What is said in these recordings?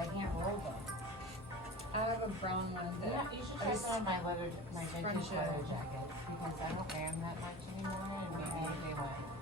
I can't roll them. I have a brown one that Yeah, you should try some of my leather, my vintage leather jackets because I don't wear them that much anymore, and maybe they won't really fit.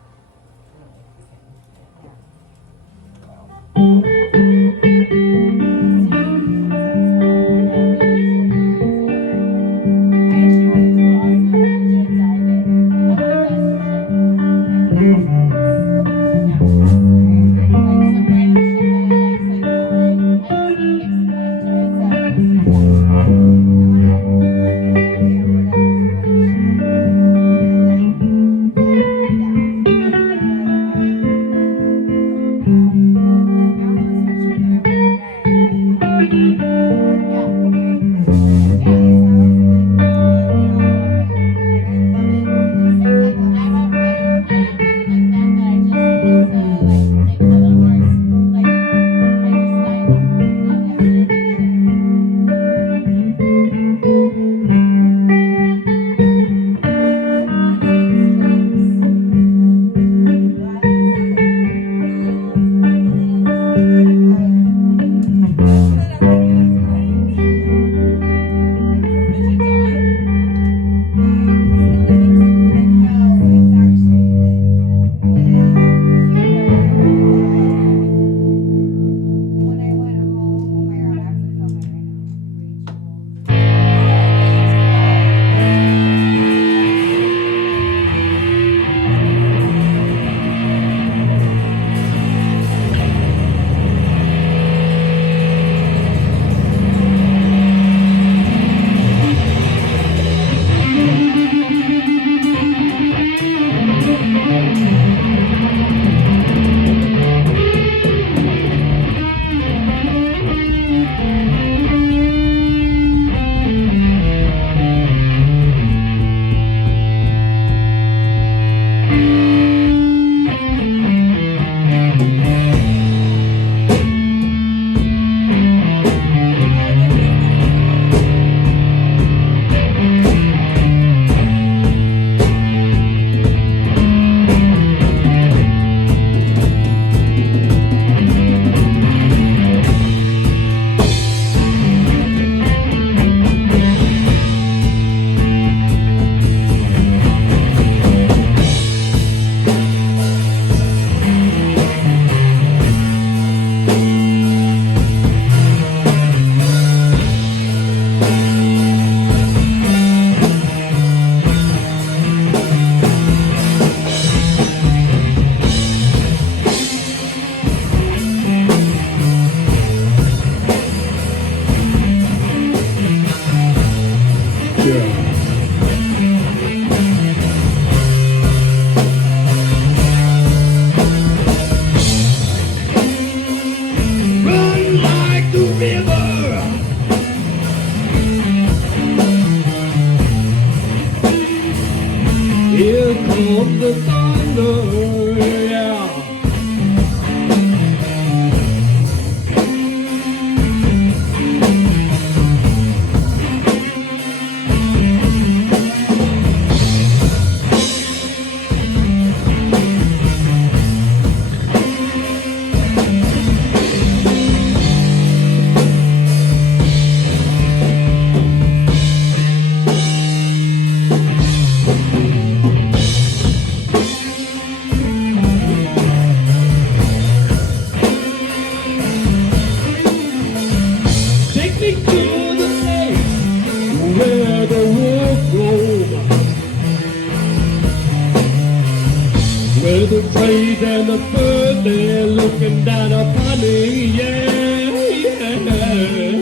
the trees and the birds, they're looking down upon me, yeah,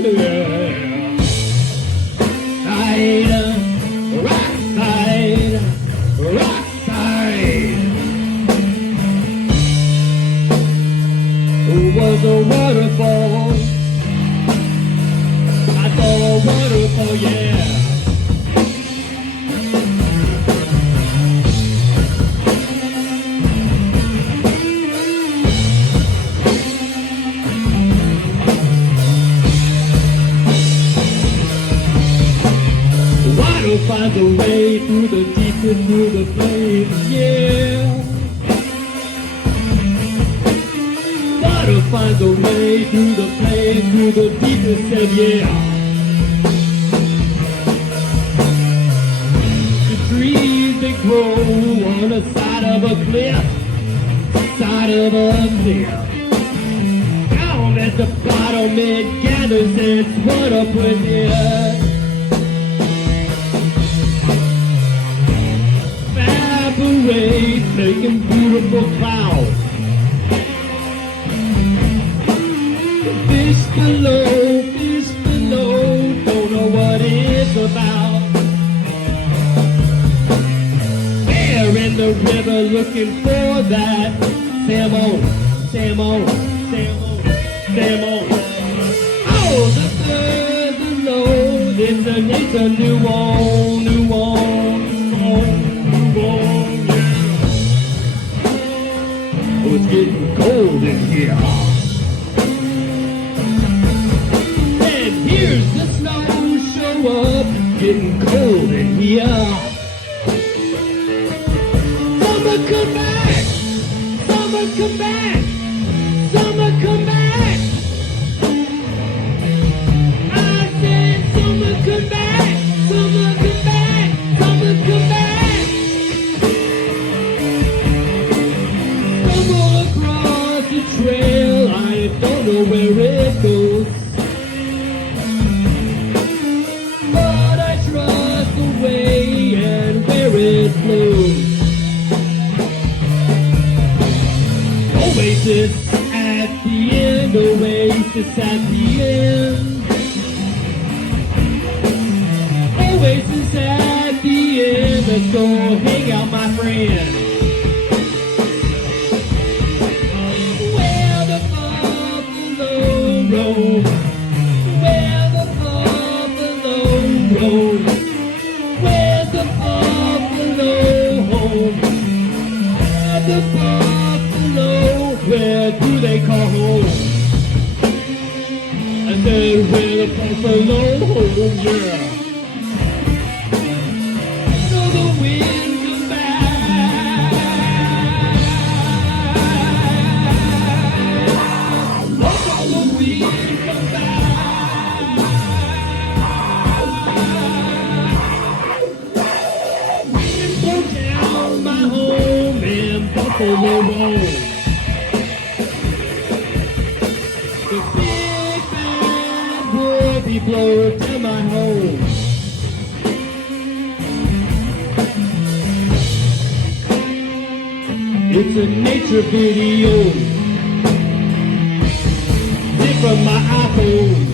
yeah. Side, rock side, rock side. Was a waterfall. I saw a waterfall, yeah. Water finds a way through the deep into the flames, yeah. water finds a way through the plain, through the deepest of yeah. The trees that grow on the side of a cliff, side of a cliff. Down at the bottom it gathers its what up with it. Evaporate, making beautiful clouds. Fish below, don't know what it's about. They're in the river looking for that salmon. Oh, the birds alone, it's a new one, yeah. Oh, it's getting cold in here. Here's the snow show up, getting cold in here. Summer come back, summer come back, summer come back. I said summer come back, summer come back, summer come back. Stumble across the trail, I don't know where it goes. And where it flows. Oasis at the end, oasis at the end. Oasis at the end, let's go hang out, my friend. Where the buffalo roam, where the buffalo roam. Where's the buffalo home? Where's the buffalo? Where do they call home? I said, where the buffalo home, yeah. So the wind comes back. So the wind comes back. Buffalo Road. The big bad will be blown to my home. It's a nature video. It's from my iPhone.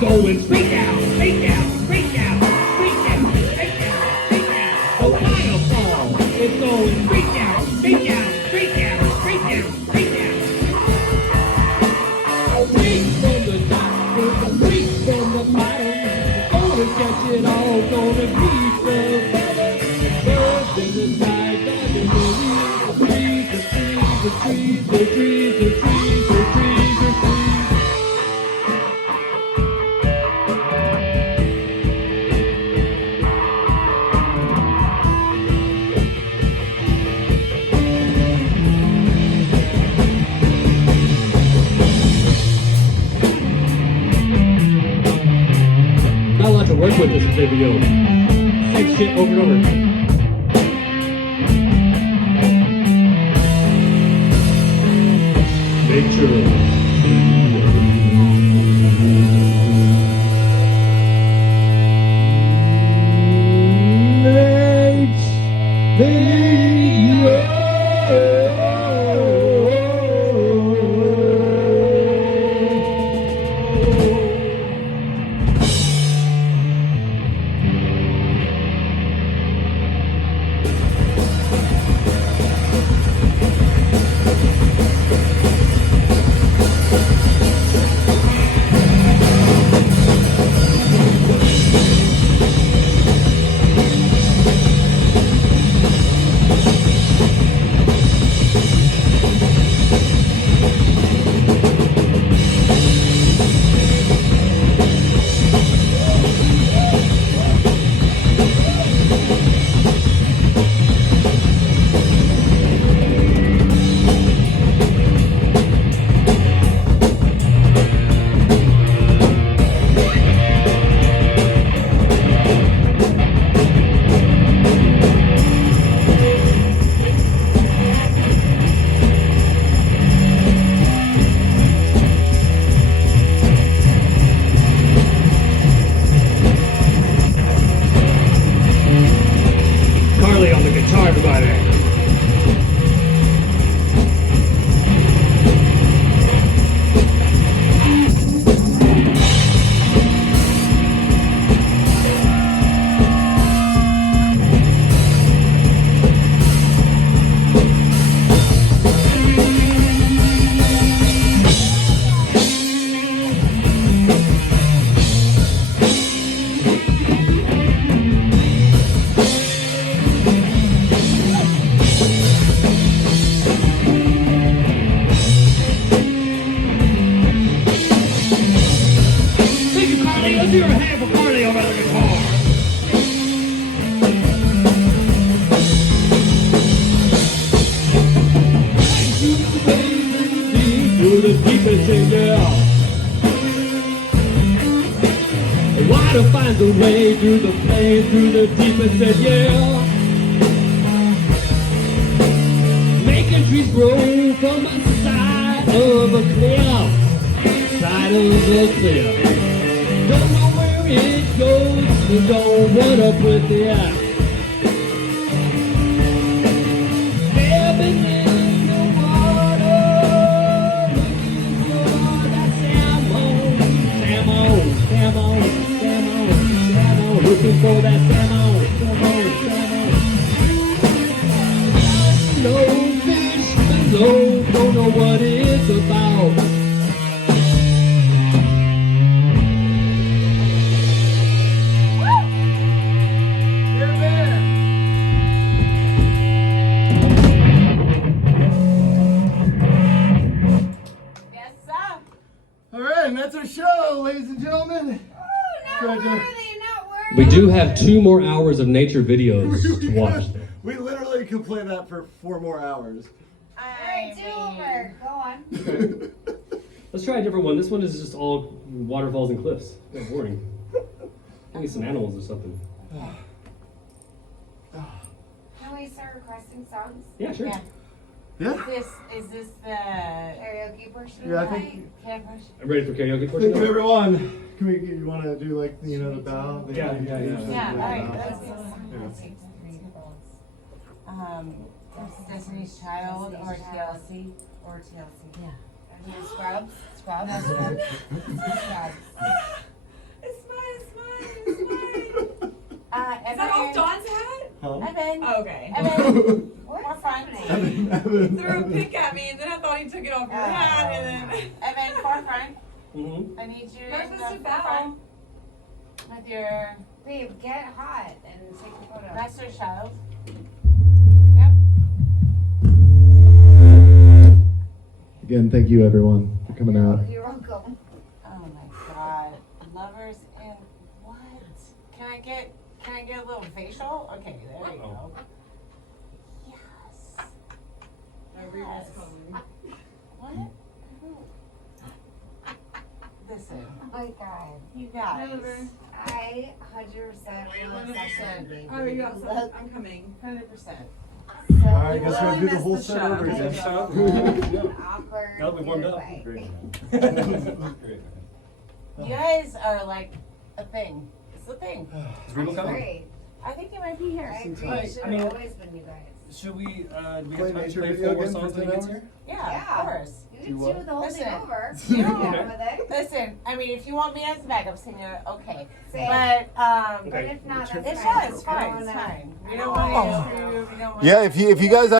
Going straight down, straight down, straight down, straight down, straight down, straight down. The waterfall is going straight down, straight down, straight down, straight down, straight down. Straight from the top, straight from the bottom. Gonna catch it all, gonna be forever. Birds in the sky, dodging the trees, the trees, the trees, the trees, the trees, the trees, the trees, the trees. Work with this video. Same shit over and over. To find a way through the plain, through the deepest and yeah. Making trees grow from the side of a cliff, side of a cliff. Don't know where it goes, but don't wanna put there. Stepping in the water, looking for that salmon, salmon, salmon. Looking for that salmon, salmon, salmon. No fish below, don't know what it's about. Yes, sir. All right, and that's our show, ladies and gentlemen. We do have 2 more hours of nature videos to watch. We literally could play that for 4 more hours. Alright, do over. Go on. Let's try a different one. This one is just all waterfalls and cliffs. That's boring. I need some animals or something. Can we start requesting songs? Yeah, sure. Yeah. Yeah? Is this the Karaoke portion? Yeah, I of the think. night? campus? I'm ready for karaoke portion. Thank you, everyone. Can we? You want to do like the bow? Yeah. Yeah, all right. Let's do Destiny's Child or TLC? Or TLC. Yeah. Scrubs? Scrubs. Scrubs. It's mine. Is that off Evan. Dawn's hat? Huh? Evan. Oh, okay. Evan. What's More fun. He threw a pick at me, and then I thought he took it off your hat, and then. Evan, forefront. Mm-hmm. I need you You're in supposed the to bow. forefront with your Babe, get hot and take a photo. master child. Again, thank you, everyone, for coming out. You're welcome. Oh my God, lovers in what? Can I get a little facial? Okay, there we go. Yes. Everyone's coming. What? Listen, my god. You guys. Never. I 100% will accept it. Oh, you got some. I'm coming. 100%. So Alright, I guess Really we'll do the missed whole the set show. over again. awkward. Now that we warmed up. way. Great. Great. You guys are like a thing. It's a thing. Is Remo coming? Great. I think you might be here I soon. agree. Right, It should I mean- have always been you guys. Should we, do we Play have time to nature play video 4 more again songs for when he 10 gets hours? here? Yeah, Yeah. of course. You Do can what? do the whole Listen. thing over. You Yeah, don't- with it. Listen, I mean, if you want me as a backup singer, okay. Same. But But if not, that's it's fine. fine. It's fine. I It's don't fine. We wanna- don't want to. We don't want. Yeah, if you guys